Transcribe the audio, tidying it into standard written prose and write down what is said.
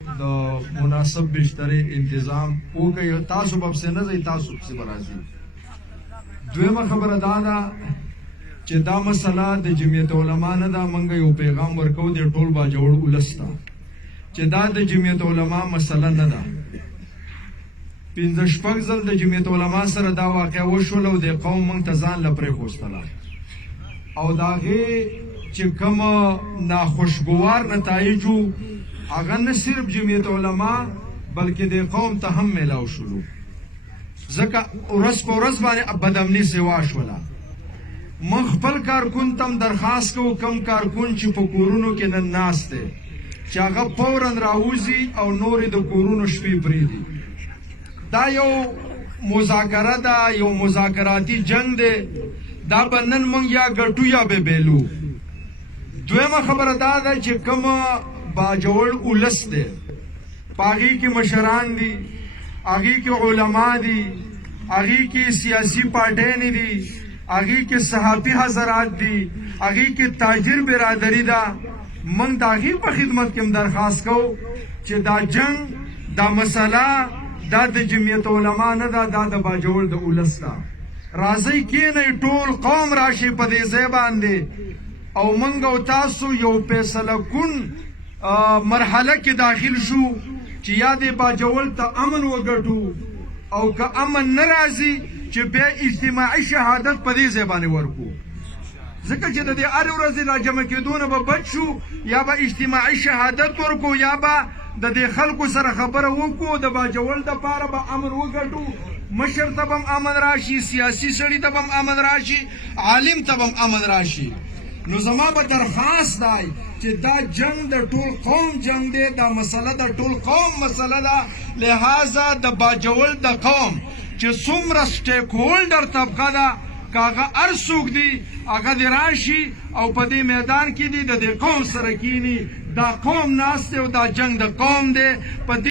د مناسب بشتري انتظام وکړي. تاسو به څه نه ځي، تاسو څه برازي. دویمه خبره دا ده چې دا مسله د جمعیت علما نه ده. موږ یو پیغام ورکو د ټول باجوړ ولس ته چې دا د جمعیت علما مسله نه ده. 15 ځل د جمعیت علما سره دا واقع وشول او د قوم موږ ته ځان لپاره خوستله او دا غي چې کوم ناخوشګوار نتایجو هغه نه صرف جمعیت علما بلکې د قوم ته هم ملاو شولو. ځکه ورځ په ورځ باندې بدامني سیوا شوله. من خپل کارکون تم درخواست کو کم کارکون چې په کورونو کې نن ناست دی چې هغه فورا راوځي او نورې د کورونو شپې پرېږدي. دا یو مذاکره ده، یو مذاکراتي جنگ دی. دا به نن موږ یا ګټو یا به بیلو. دویمه خبره دا ده چې کوم باجوړ ولس دی په هغې کې مشران دي، هغې کې علما دي، هغې کې سیاسي پارټیانې دي، هغې کې صحافي حضرات دي، هغې کې تاجر برادری ده. موږ د هغې په خدمت کې هم درخواست کوو چې دا جنگ، دا مسله دا د جمعیت علما نه ده، دا د باجوړ د ولس ده. راځئ کښېنئ ټول قوم راشي په دې ځای باندې او موږ او تاسو یو فیصله کن مرحله کې داخل شو چې یا د باجوړ ته امن وګټو او که امن نه راځي چې بیا اجتماعي شهادت په دې ځای باندې ورکو. ځکه چې د دې هرې ورځې راجمع کېدو نه به بچ شو، یا به اجتماعي شهادت ورکو، یا به د دې خلکو سره خبره وکړو د باجوړ دپاره به امن وګټو. مشر ته به هم امن راشي، سیاسي سړي ته به هم امن راشي، عالم ته به هم امن راشي. نو زما به درخواست دی چې دا جنگ د ټول قوم جنگ دی، دا مسله د ټول قوم مسله ده. لہذا د باجوړ د قوم چې څومره سټیک هولډر طبقه ده که هغه هر څوک دي هغه دې راشي او په دې میدان کې دي د دې قوم سره کینی. دا قوم ناست دی او دا جنگ د قوم دی. په